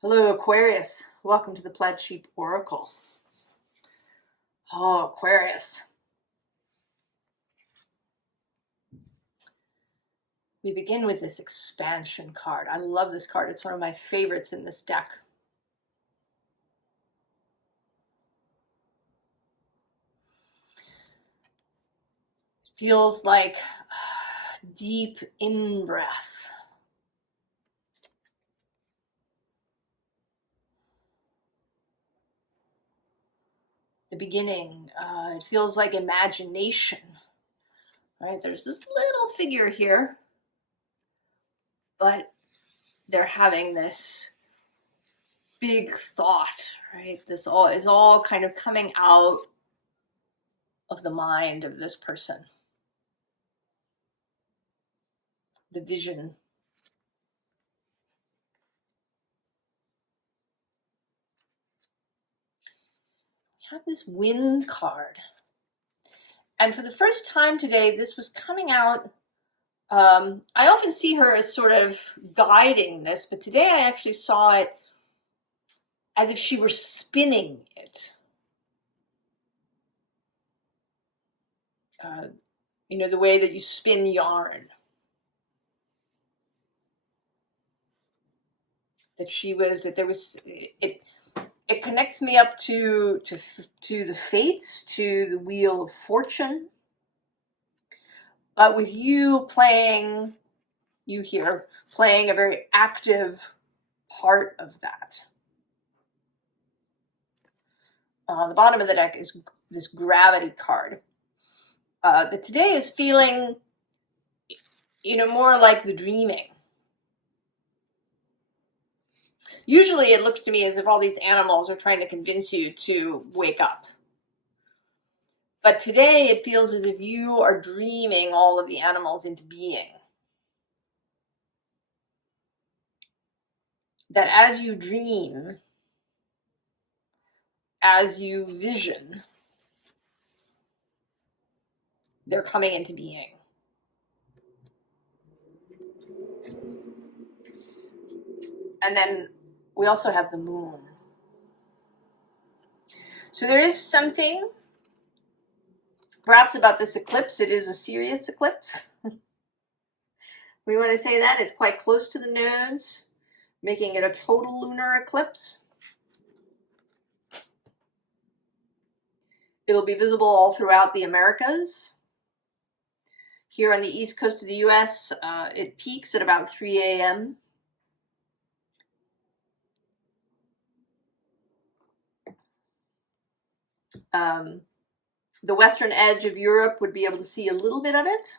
Hello, Aquarius. Welcome to the Plaid Sheep Oracle. Oh, Aquarius. We begin with this expansion card. I love this card. It's one of my favorites in this deck. It feels like deep in-breath. The beginning. It feels like imagination. Right? There's this little figure here, but they're having this big thought, right? This all is all kind of coming out of the mind of this person. The vision. We have this wind card. And for the first time today, this was coming out. I often see her as sort of guiding this, but today I actually saw it as if she were spinning it. You know, the way that you spin yarn. That there was, it connects me up to the fates, to the wheel of fortune. But with you playing, you here, playing a very active part of that. The bottom of the deck is this gravity card. That today is feeling, you know, more like the dreaming. Usually it looks to me as if all these animals are trying to convince you to wake up. But today it feels as if you are dreaming all of the animals into being. That as you dream, as you vision, they're coming into being. And then we also have the moon. So there is something, perhaps about this eclipse. It is a serious eclipse. We want to say that. It's quite close to the nose, making it a total lunar eclipse. It'll be visible all throughout the Americas. Here on the east coast of the US, it peaks at about 3 a.m. The western edge of Europe would be able to see a little bit of it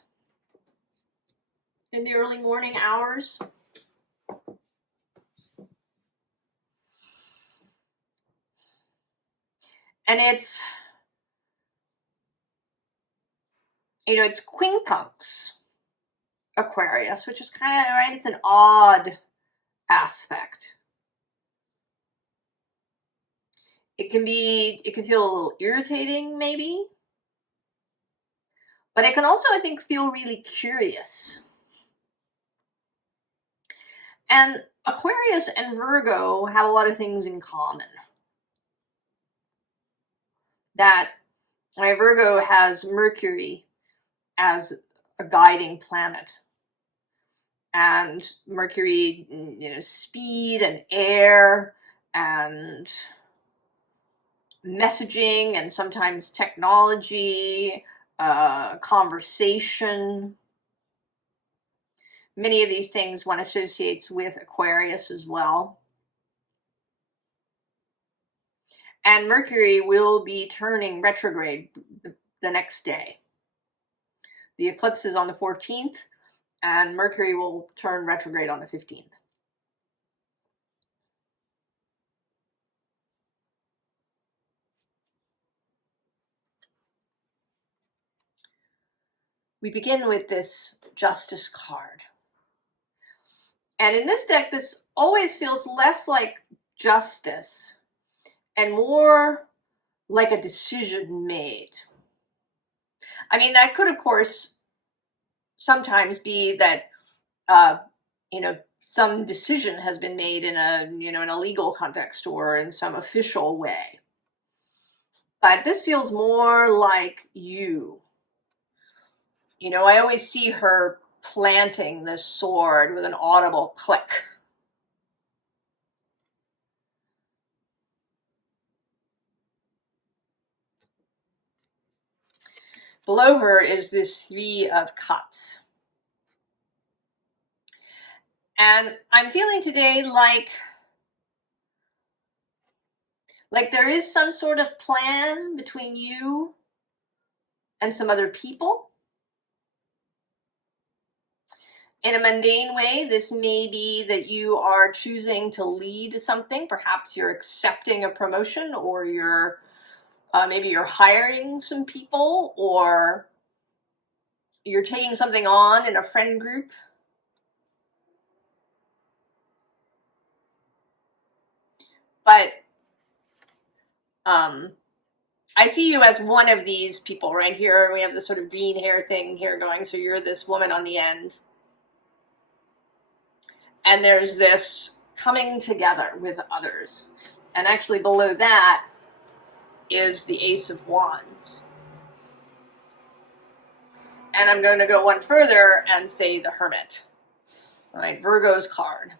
in the early morning hours. And it's, you know, it's quincunx Aquarius, which is kind of, right, it's an odd aspect. It can feel a little irritating maybe, but it can also, I think, feel really curious. And Aquarius and Virgo have a lot of things in common. That Virgo has Mercury as a guiding planet. And Mercury, you know, speed and air and messaging and sometimes technology, conversation. Many of these things one associates with Aquarius as well. And Mercury will be turning retrograde the next day. The eclipse is on the 14th, and Mercury will turn retrograde on the 15th. We begin with this Justice card. And in this deck, this always feels less like justice and more like a decision made. I mean, that could, of course, sometimes be that, you know, some decision has been made in a, in a legal context or in some official way. But this feels more like you. I always see her planting this sword with an audible click. Below her is this Three of Cups. And I'm feeling today like there is some sort of plan between you and some other people. In a mundane way, this may be that you are choosing to lead something. Perhaps you're accepting a promotion, or maybe you're hiring some people, or you're taking something on in a friend group. But I see you as one of these people right here. We have this sort of green hair thing here going, so you're this woman on the end. And there's this coming together with others. And actually below that is the Ace of Wands. And I'm going to go one further and say the Hermit. All right, Virgo's card.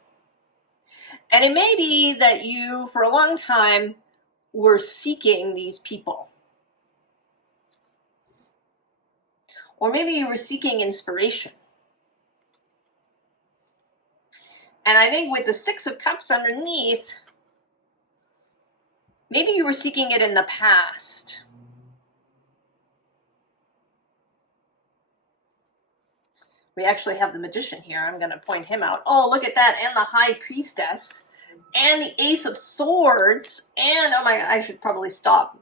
And it may be that you, for a long time, were seeking these people. Or maybe you were seeking inspiration. And I think with the Six of Cups underneath, maybe you were seeking it in the past. We actually have the Magician here. I'm going to point him out. Oh, look at that. And the High Priestess. And the Ace of Swords. And, oh my, I should probably stop.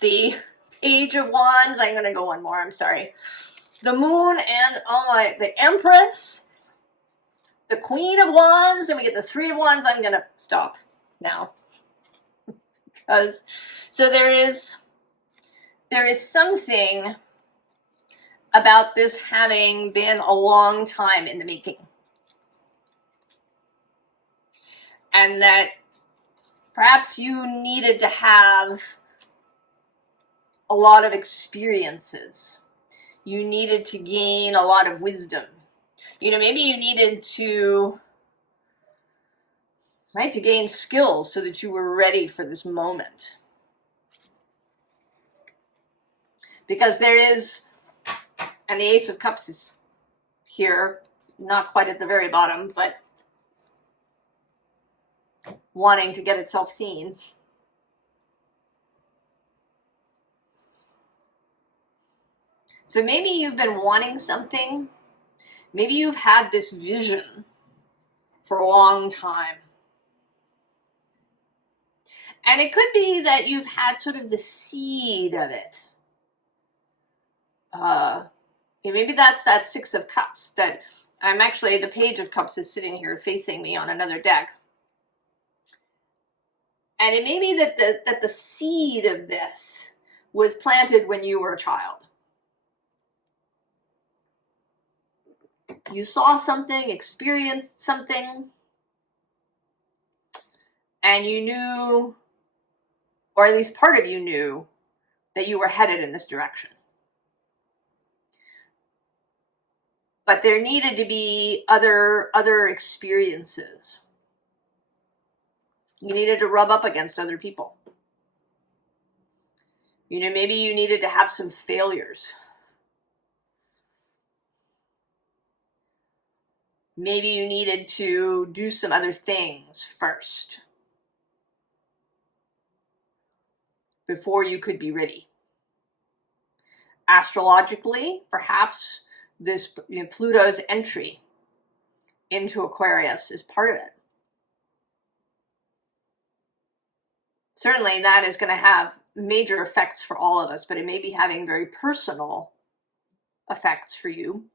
The Page of Wands. I'm going to go one more. I'm sorry. The Moon and, oh my, the Empress. The Queen of Wands. Then we get the Three of Wands. I'm going to stop now. So there is something about this having been a long time in the making. And that perhaps you needed to have a lot of experiences. You needed to gain a lot of wisdom. Maybe you needed to gain skills so that you were ready for this moment. Because there is, and the Ace of Cups is here, not quite at the very bottom, but wanting to get itself seen. So maybe you've been wanting something. Maybe you've had this vision for a long time. And it could be that you've had sort of the seed of it. Maybe that's that Six of Cups that I'm actually, the Page of Cups is sitting here facing me on another deck. And it may be that the seed of this was planted when you were a child. You saw something, experienced something, and you knew, or at least part of you knew, that you were headed in this direction. But there needed to be other experiences. You needed to rub up against other people. Maybe you needed to have some failures. Maybe you needed to do some other things first before you could be ready. Astrologically, perhaps this Pluto's entry into Aquarius is part of it. Certainly that is going to have major effects for all of us, but it may be having very personal effects for you.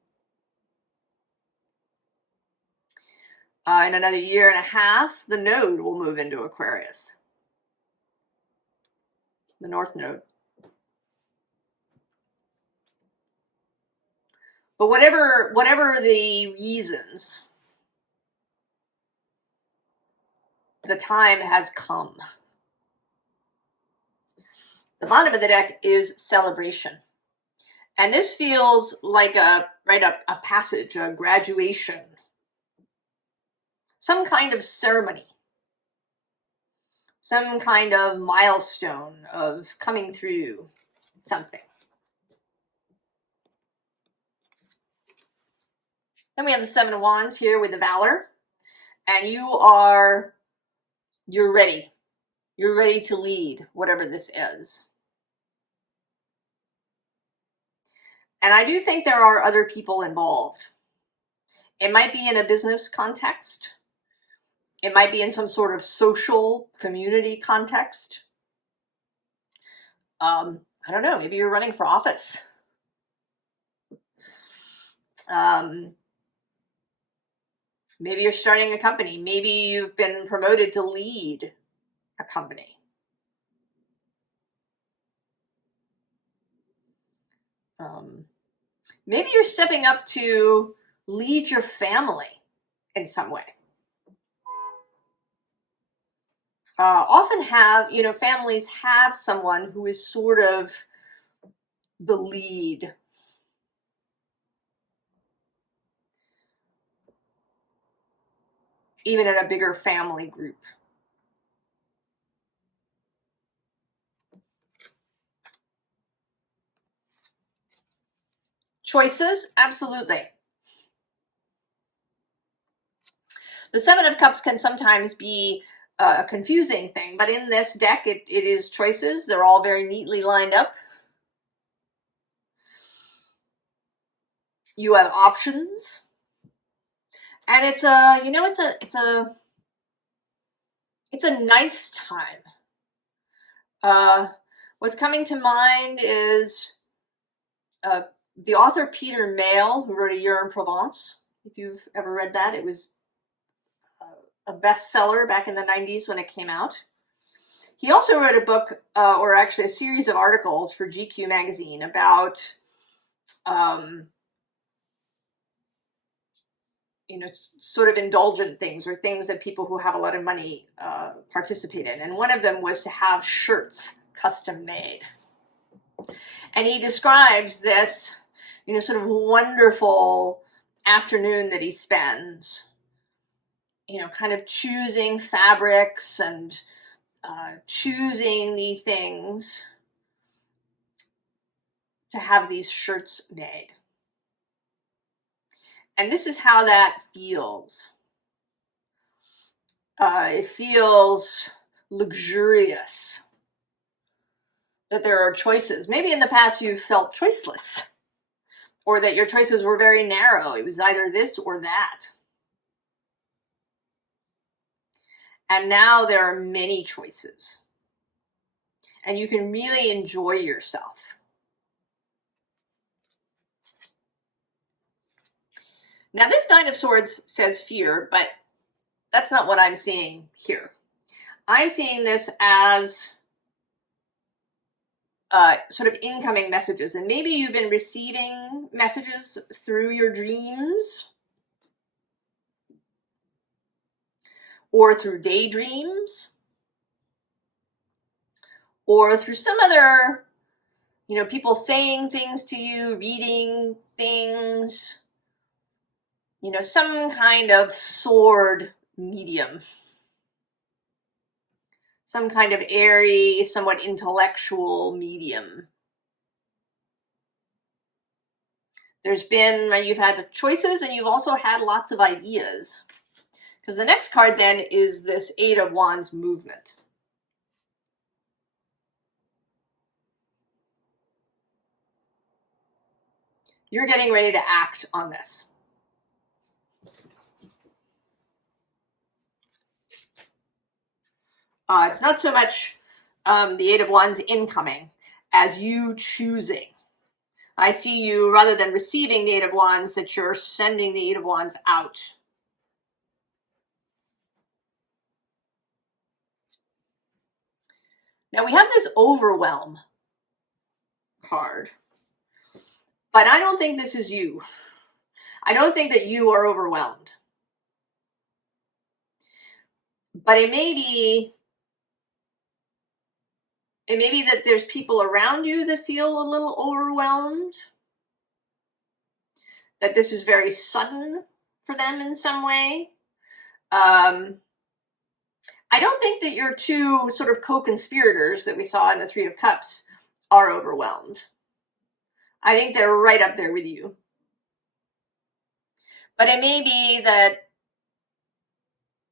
In another year and a half, the node will move into Aquarius. The North Node. But whatever the reasons, the time has come. The bottom of the deck is celebration. And this feels like a passage, a graduation, some kind of ceremony, some kind of milestone of coming through something. Then we have the Seven of Wands here with the Valor. And you're ready. You're ready to lead, whatever this is. And I do think there are other people involved. It might be in a business context. It might be in some sort of social community context. I don't know, maybe you're running for office. Maybe you're starting a company. Maybe you've been promoted to lead a company. Maybe you're stepping up to lead your family in some way. Often families have someone who is sort of the lead. Even in a bigger family group. Choices, absolutely. The Seven of Cups can sometimes be a confusing thing, but in this deck, it is choices. They're all very neatly lined up. You have options, and it's a nice time. What's coming to mind is the author Peter Mayle, who wrote A Year in Provence. If you've ever read that, it was a bestseller back in the 90s when it came out. He also wrote a book, or actually a series of articles for GQ magazine about, sort of indulgent things or things that people who have a lot of money participate in. And one of them was to have shirts custom made. And he describes this, sort of wonderful afternoon that he spends, kind of choosing fabrics and choosing these things to have these shirts made. And this is how that feels. It feels luxurious. That there are choices. Maybe in the past you've felt choiceless. Or that your choices were very narrow. It was either this or that. And now there are many choices. And you can really enjoy yourself. Now this Nine of Swords says fear, but that's not what I'm seeing here. I'm seeing this as sort of incoming messages. And maybe you've been receiving messages through your dreams or through daydreams or through some other, people saying things to you, reading things, some kind of sword medium. Some kind of airy, somewhat intellectual medium. You've had the choices and you've also had lots of ideas. Because the next card then is this Eight of Wands movement. You're getting ready to act on this. It's not so much the Eight of Wands incoming as you choosing. I see you, rather than receiving the Eight of Wands, that you're sending the Eight of Wands out. Now we have this overwhelm card, but I don't think this is you. I don't think that you are overwhelmed. But it may be that there's people around you that feel a little overwhelmed, that this is very sudden for them in some way. I don't think that your two sort of co-conspirators that we saw in the Three of Cups are overwhelmed. I think they're right up there with you. But it may be that,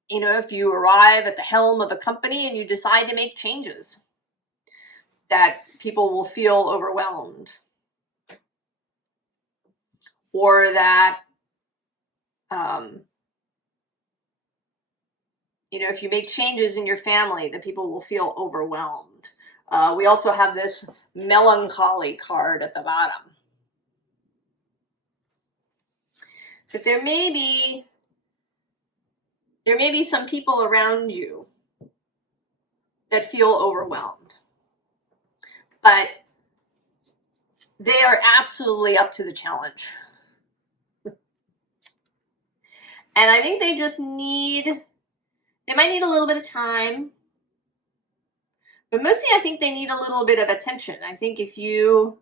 you know, if you arrive at the helm of a company and you decide to make changes, that people will feel overwhelmed. Or that, you know, if you make changes in your family, that people will feel overwhelmed. We also have this melancholy card at the bottom. That there may be some people around you that feel overwhelmed, but they are absolutely up to the challenge. And I think they might need a little bit of time, but mostly I think they need a little bit of attention. I think if you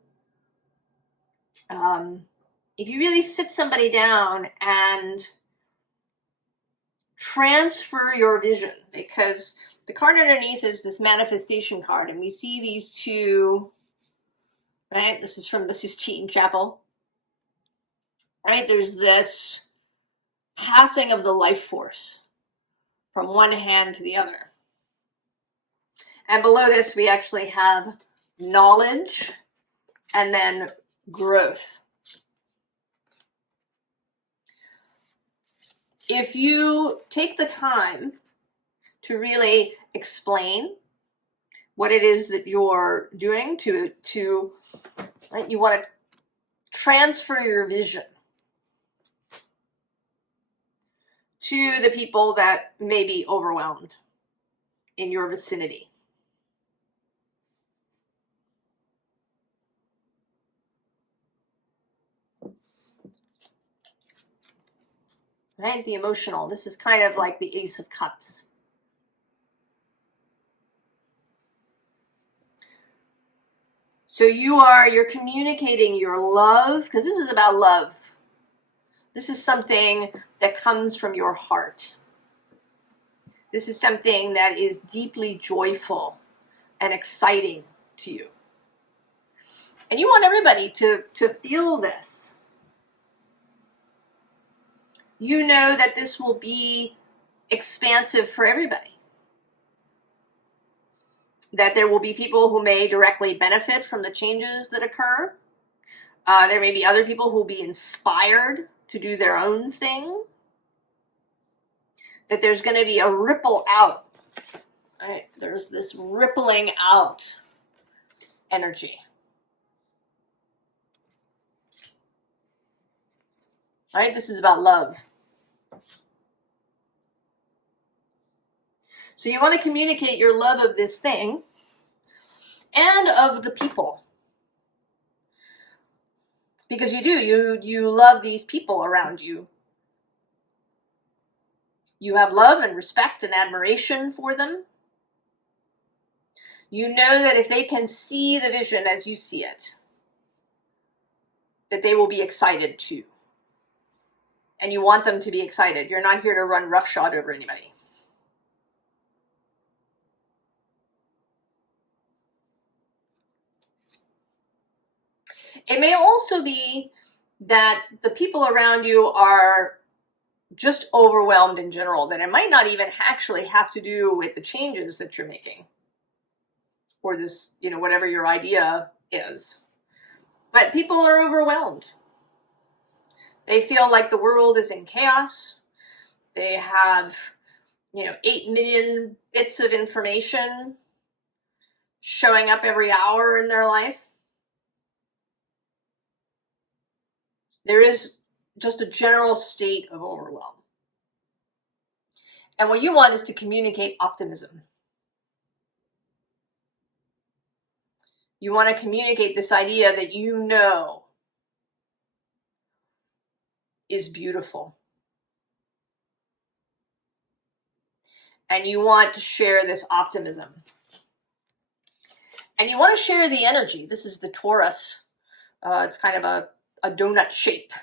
really sit somebody down and transfer your vision, because the card underneath is this manifestation card, and we see these two, right? This is from the Sistine Chapel, right? There's this passing of the life force from one hand to the other. And below this, we actually have knowledge and then growth. If you take the time to really explain what it is that you're doing, you want to transfer your vision to the people that may be overwhelmed in your vicinity. Right? The emotional. This is kind of like the Ace of Cups. So you're communicating your love, because this is about love. This is something that comes from your heart. This is something that is deeply joyful and exciting to you. And you want everybody to feel this. You know that this will be expansive for everybody. That there will be people who may directly benefit from the changes that occur. There may be other people who will be inspired to do their own thing. That there's going to be a ripple out. Right? There's this rippling out energy. Right? This is about love. So you want to communicate your love of this thing and of the people. Because you do. You love these people around you. You have love and respect and admiration for them. You know that if they can see the vision as you see it, that they will be excited too. And you want them to be excited. You're not here to run roughshod over anybody. It may also be that the people around you are just overwhelmed in general, that it might not even actually have to do with the changes that you're making or this, whatever your idea is. But people are overwhelmed. They feel like the world is in chaos. They have, 8 million bits of information showing up every hour in their life. There is just a general state of overwhelm. And what you want is to communicate optimism. You want to communicate this idea that is beautiful. and you want to share this optimism. And you want to share the energy. This is the Taurus. It's kind of a donut shape,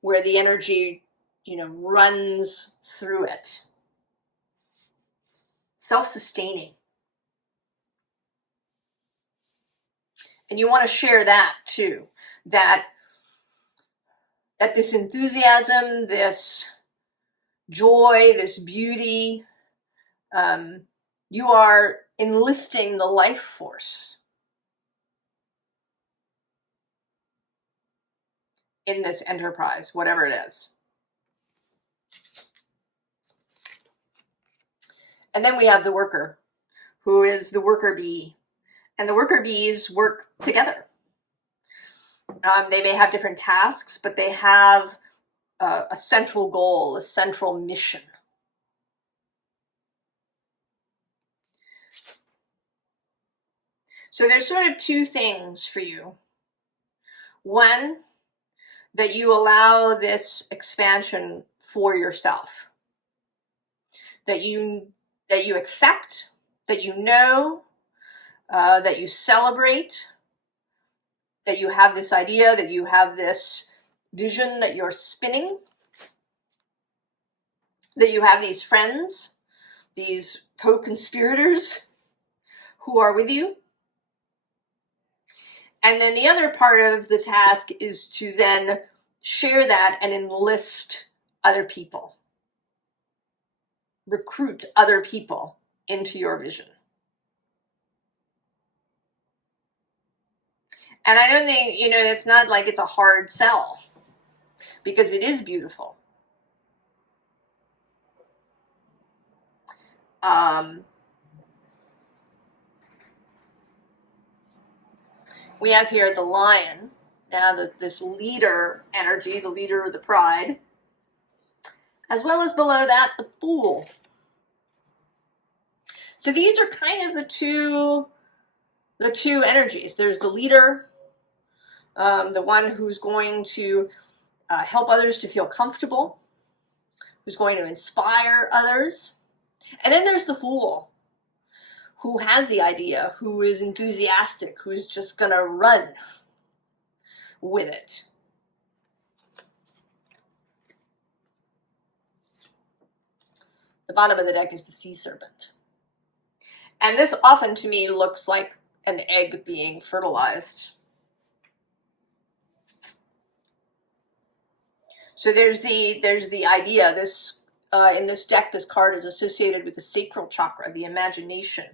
where the energy, runs through it. Self-sustaining. And you want to share that too. That this enthusiasm, this joy, this beauty, you are enlisting the life force in this enterprise, whatever it is. And then we have the worker, who is the worker bee. And the worker bees work together. They may have different tasks, but they have a central goal, a central mission. So there's sort of two things for you. One, that you allow this expansion for yourself. That you accept, that you know, that you celebrate, that you have this idea, that you have this vision that you're spinning, that you have these friends, these co-conspirators who are with you. And then the other part of the task is to then share that and enlist other people. Recruit other people into your vision. And I don't think, it's not like it's a hard sell, because it is beautiful. We have here the lion, now this leader energy, the leader of the pride, as well as below that, the fool. So these are kind of the two energies. There's the leader, the one who's going to help others to feel comfortable, who's going to inspire others. And then there's the fool, who has the idea, who is enthusiastic, who's just going to run with it. The bottom of the deck is the sea serpent. And this often to me looks like an egg being fertilized. So there's the idea, this in this deck, this card is associated with the sacral chakra, the imagination.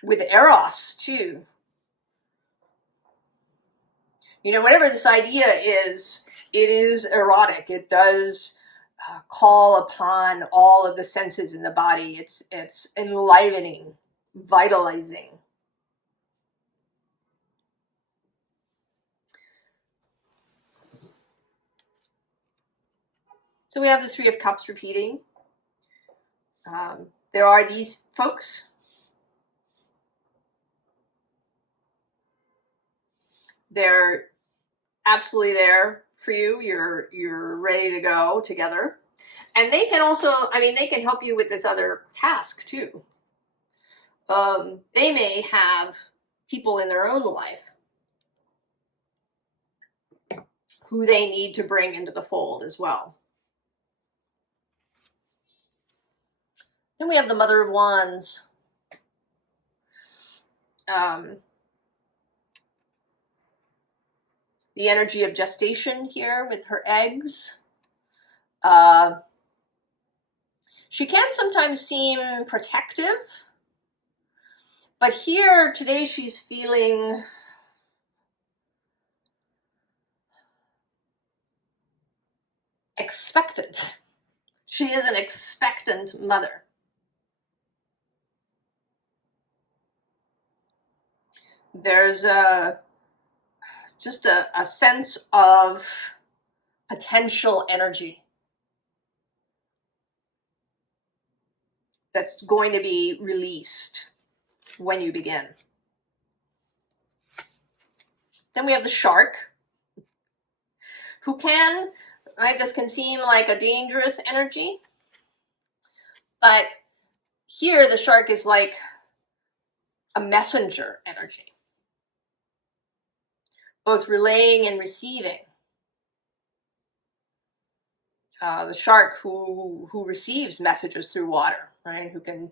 With Eros too. Whatever this idea is, it is erotic. It does call upon all of the senses in the body. It's enlivening, vitalizing. So we have the Three of Cups repeating. There are these folks. They're absolutely there for you. You're ready to go together. And they can also, they can help you with this other task too. They may have people in their own life who they need to bring into the fold as well. Then we have the Mother of Wands. The energy of gestation here with her eggs. She can sometimes seem protective, but here today she's feeling expectant. She is an expectant mother. There's just a sense of potential energy that's going to be released when you begin. Then we have the shark. who can, right, this can seem like a dangerous energy, but here the shark is like a messenger energy, both relaying and receiving. The shark who receives messages through water, right? Who can,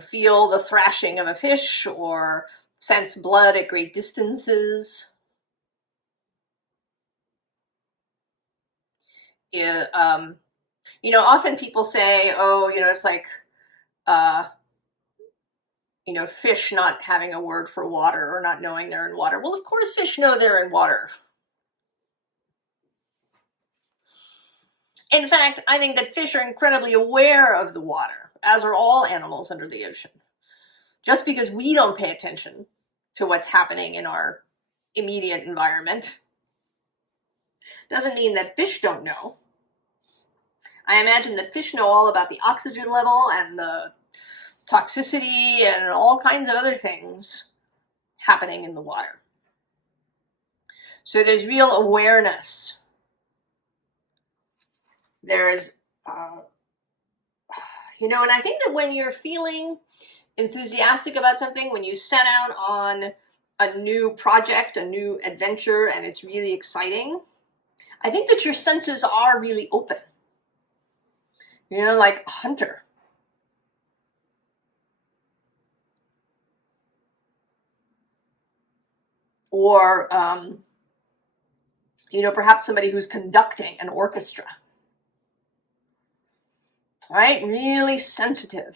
feel the thrashing of a fish or sense blood at great distances. Often people say, oh, it's like, fish not having a word for water or not knowing they're in water. Well, of course fish know they're in water. In fact, I think that fish are incredibly aware of the water, as are all animals under the ocean. Just because we don't pay attention to what's happening in our immediate environment doesn't mean that fish don't know. I imagine that fish know all about the oxygen level and the toxicity and all kinds of other things happening in the water. So there's real awareness. There's, and I think that when you're feeling enthusiastic about something, when you set out on a new project, a new adventure, and it's really exciting, I think that your senses are really open. Like a hunter. Or, perhaps somebody who's conducting an orchestra. Right? Really sensitive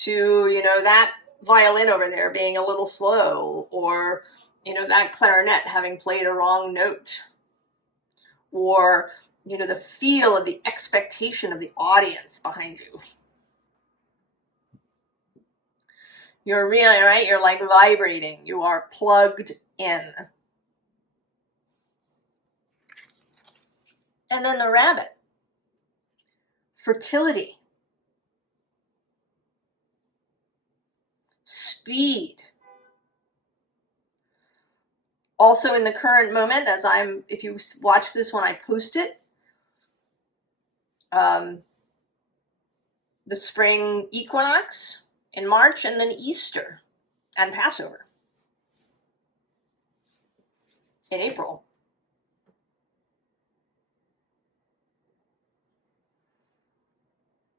to, that violin over there being a little slow, or, that clarinet having played a wrong note, or, the feel of the expectation of the audience behind you. You're really, right? You're like vibrating. You are plugged in. And then the rabbit. Fertility. Speed. Also in the current moment, if you watch this when I post it, the spring equinox in March, and then Easter and Passover in April.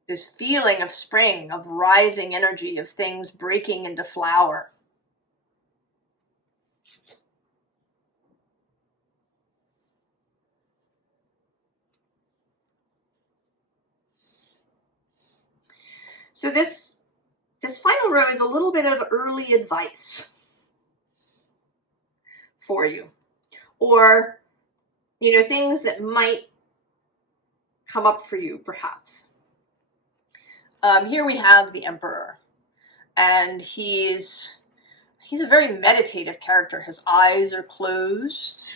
This feeling of spring, of rising energy, of things breaking into flower. So this final row is a little bit of early advice for you, or things that might come up for you perhaps. Here we have the Emperor, and he's a very meditative character. His eyes are closed.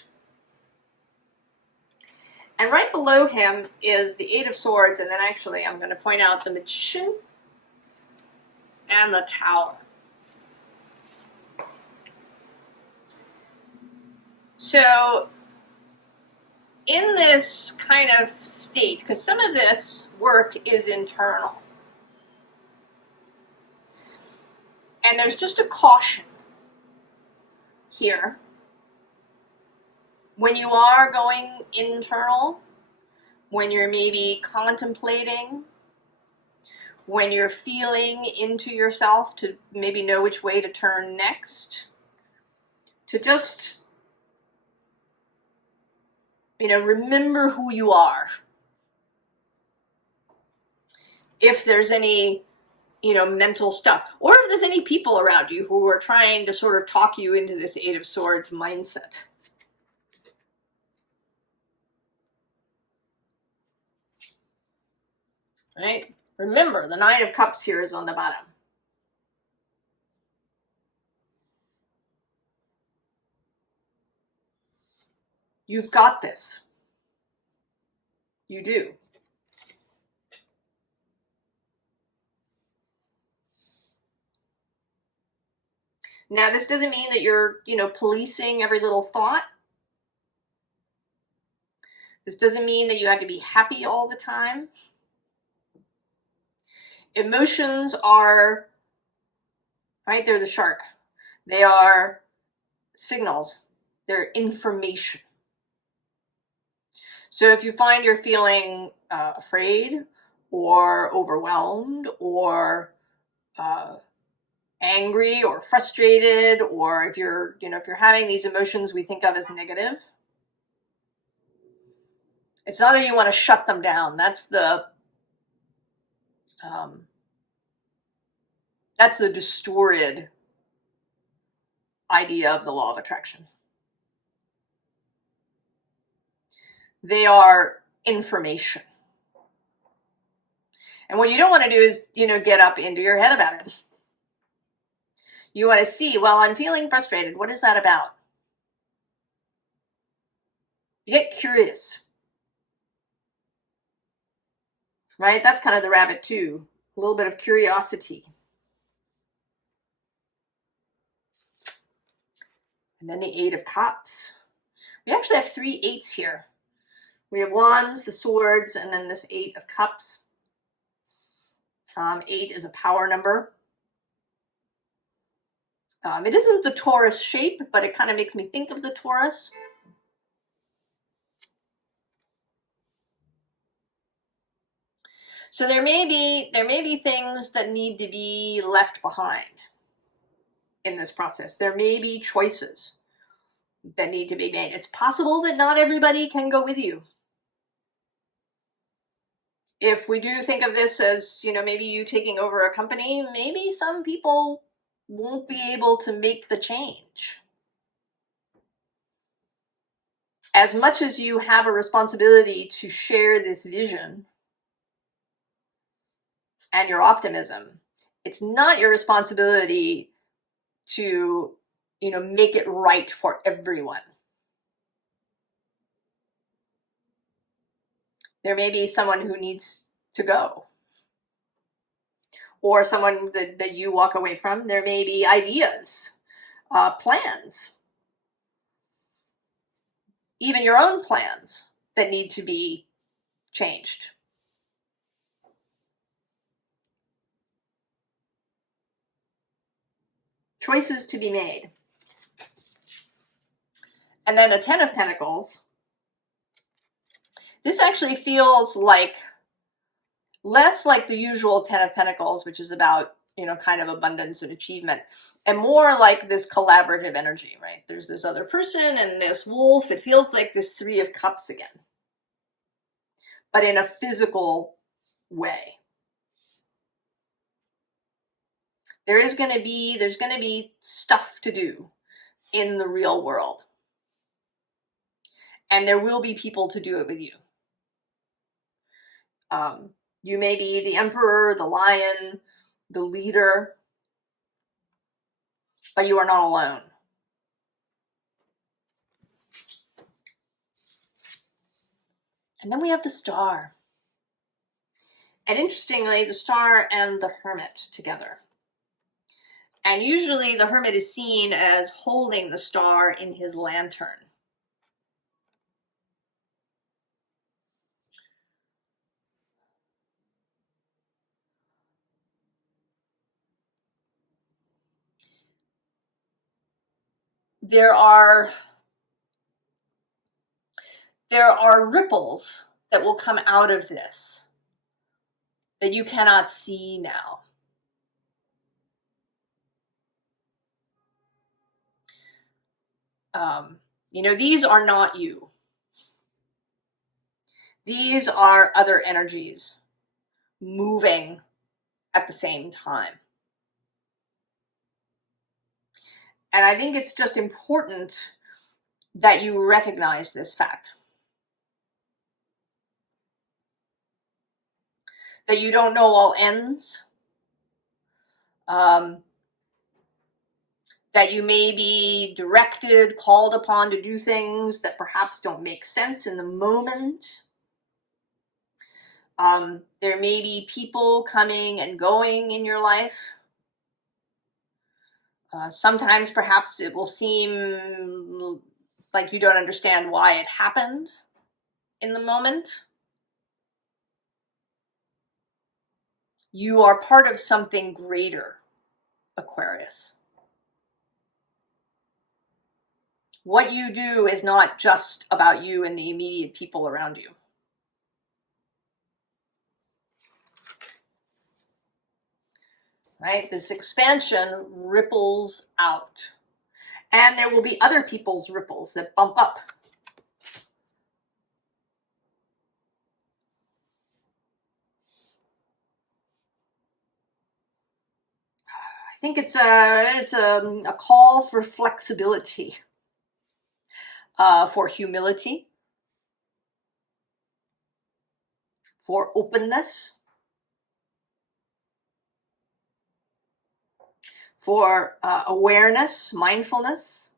And right below him is the Eight of Swords, and then actually I'm going to point out the Magician and the Tower. So in this kind of state, because some of this work is internal, and there's just a caution here. When you are going internal, when you're maybe contemplating, when you're feeling into yourself to maybe know which way to turn next, to just, remember who you are. If there's any, mental stuff, or if there's any people around you who are trying to sort of talk you into this Eight of Swords mindset. Right? Remember, the Nine of Cups here is on the bottom. You've got this. You do. Now, this doesn't mean that you're, policing every little thought. This doesn't mean that you have to be happy all the time. Emotions are, right, they're the shark. They are signals. They're information. So if you find you're feeling afraid or overwhelmed or angry or frustrated, or if you're, if you're having these emotions we think of as negative, it's not that you want to shut them down. That's the distorted idea of the law of attraction. They are information. And what you don't want to do is, get up into your head about it. You want to see, well, I'm feeling frustrated. What is that about? You get curious. Right? That's kind of the rabbit too. A little bit of curiosity. And then the Eight of Cups. We actually have 3 eights here. We have wands, the swords, and then this 8 of cups. 8 is a power number. It isn't the Taurus shape, but it kind of makes me think of the Taurus. So there may be things that need to be left behind in this process. There may be choices that need to be made. It's possible that not everybody can go with you. If we do think of this as, maybe you taking over a company, maybe some people won't be able to make the change. As much as you have a responsibility to share this vision and your optimism, it's not your responsibility to, make it right for everyone. There may be someone who needs to go, or someone that you walk away from. There may be ideas, plans, even your own plans that need to be changed. Choices to be made. And then a 10 of Pentacles. This actually feels like less like the usual 10 of Pentacles, which is about, kind of abundance and achievement, and more like this collaborative energy, right? There's this other person and this wolf. It feels like this 3 of Cups again, but in a physical way. There's going to be stuff to do in the real world. And there will be people to do it with you. You may be the emperor, the lion, the leader, but you are not alone. And then we have the Star. And interestingly, the Star and the Hermit together. And usually the Hermit is seen as holding the Star in his lantern. There are ripples that will come out of this that you cannot see now. These are not you. These are other energies moving at the same time. And I think it's just important that you recognize this fact. That you don't know all ends. That you may be directed, called upon to do things that perhaps don't make sense in the moment. There may be people coming and going in your life. Sometimes perhaps it will seem like you don't understand why it happened. in the moment. You are part of something greater, Aquarius. What you do is not just about you and the immediate people around you. Right? This expansion ripples out. And there will be other people's ripples that bump up. I think it's a call for flexibility, for humility, for openness, for awareness, mindfulness.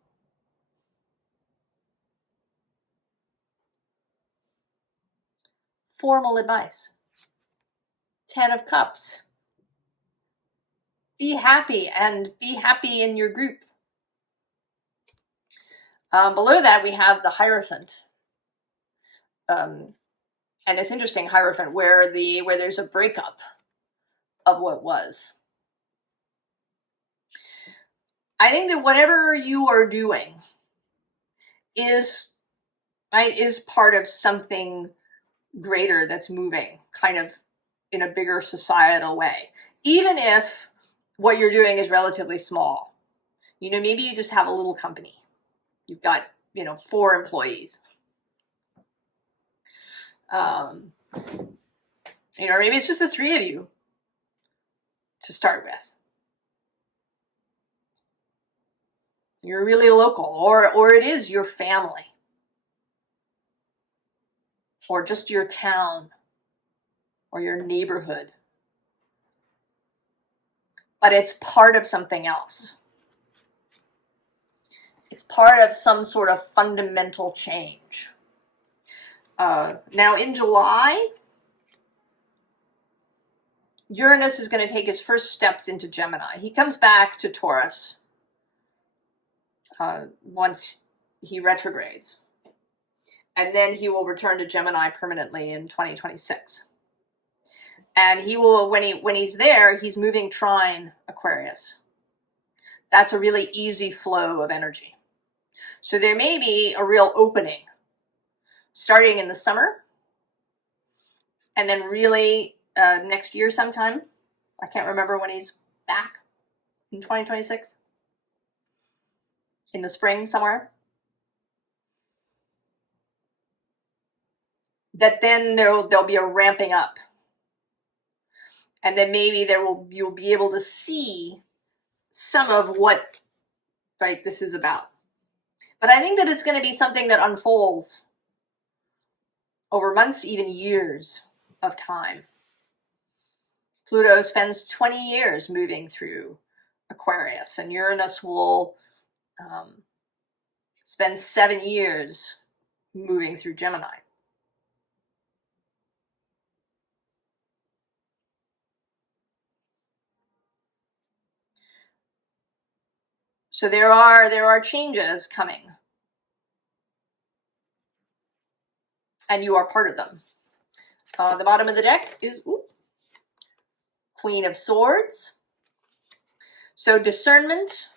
Formal advice. 10 of Cups. Be happy, and be happy in your group. Below that, we have the Hierophant. And it's interesting, Hierophant, where there's a breakup of what was. I think that whatever you are doing is part of something greater that's moving kind of in a bigger societal way. Even if what you're doing is relatively small. Maybe you just have a little company. You've got, 4 employees. Maybe it's just the 3 of you to start with. You're really local, or it is your family, or just your town, or your neighborhood. But it's part of something else. It's part of some sort of fundamental change. Now in July, Uranus is going to take his first steps into Gemini. He comes back to Taurus once he retrogrades. And then he will return to Gemini permanently in 2026. And he will, when he's there, he's moving trine Aquarius. That's a really easy flow of energy. So there may be a real opening starting in the summer, and then really next year sometime. I can't remember when he's back, in 2026, in the spring somewhere. That then there'll be a ramping up, and then maybe you'll be able to see some of what this is about. But I think that it's going to be something that unfolds over months, even years of time. Pluto spends 20 years moving through Aquarius, and Uranus will spend 7 years moving through Gemini. So there are changes coming, and you are part of them. The bottom of the deck is Queen of Swords. So discernment,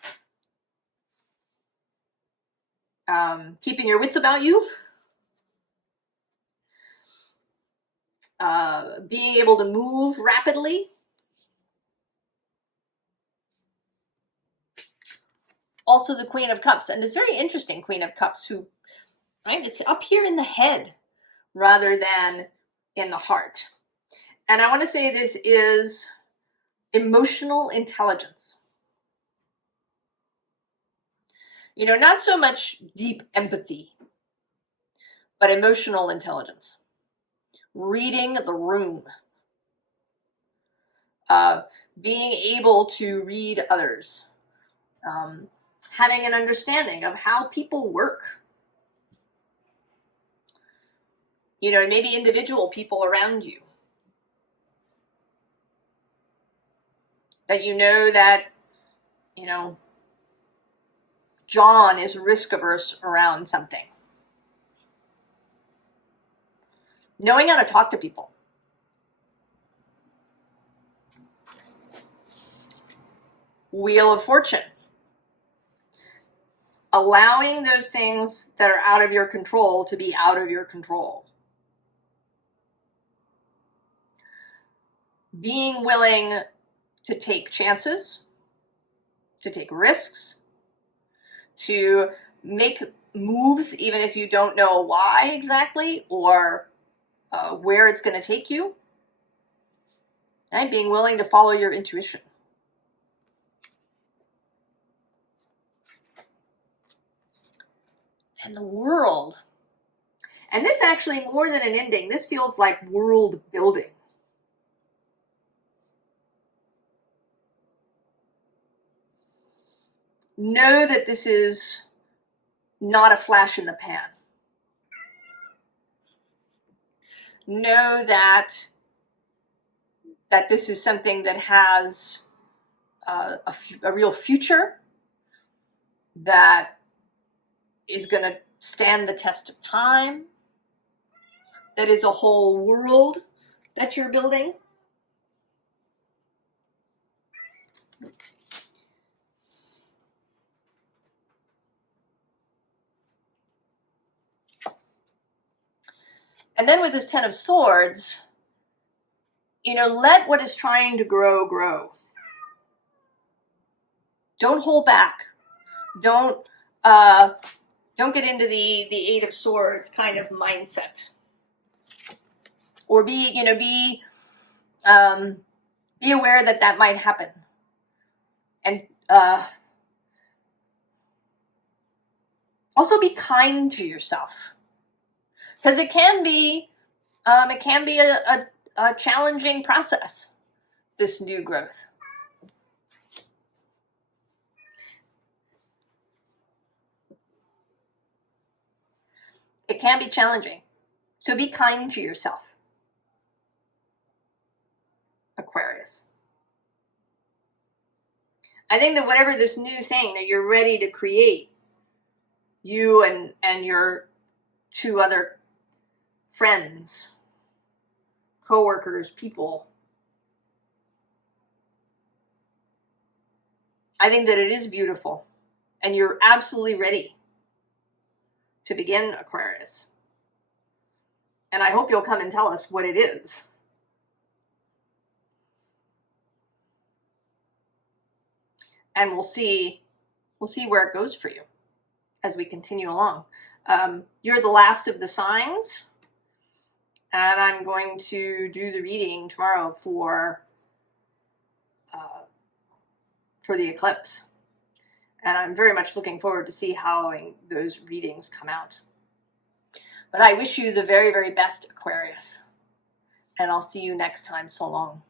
keeping your wits about you, being able to move rapidly. Also the Queen of Cups, and it's very interesting, Queen of Cups, who, it's up here in the head rather than in the heart. And I want to say this is emotional intelligence. Not so much deep empathy, but emotional intelligence. Reading the room. Being able to read others. Having an understanding of how people work. Maybe individual people around you. That that, John is risk averse around something. knowing how to talk to people. Wheel of Fortune. Allowing those things that are out of your control to be out of your control. Being willing to take chances, to take risks, to make moves even if you don't know why exactly or where it's going to take you. And being willing to follow your intuition. And the World. And this actually, more than an ending, this feels like world building. Know that this is not a flash in the pan. Know that this is something that has a real future, that is going to stand the test of time, that is a whole world that you're building. And then with this Ten of Swords, let what is trying to grow, grow. Don't hold back. Don't get into the Eight of Swords kind of mindset. Or be aware that might happen. And also be kind to yourself. Because it can be a challenging process, this new growth. It can be challenging. So be kind to yourself, Aquarius. I think that whatever this new thing that you're ready to create, you and your two other friends, co-workers, people, I think that it is beautiful and you're absolutely ready to begin, Aquarius. And I hope you'll come and tell us what it is. And we'll see where it goes for you as we continue along. You're the last of the signs, and I'm going to do the reading tomorrow for the eclipse. And I'm very much looking forward to see how those readings come out. But I wish you the very, very best, Aquarius. And I'll see you next time. So long.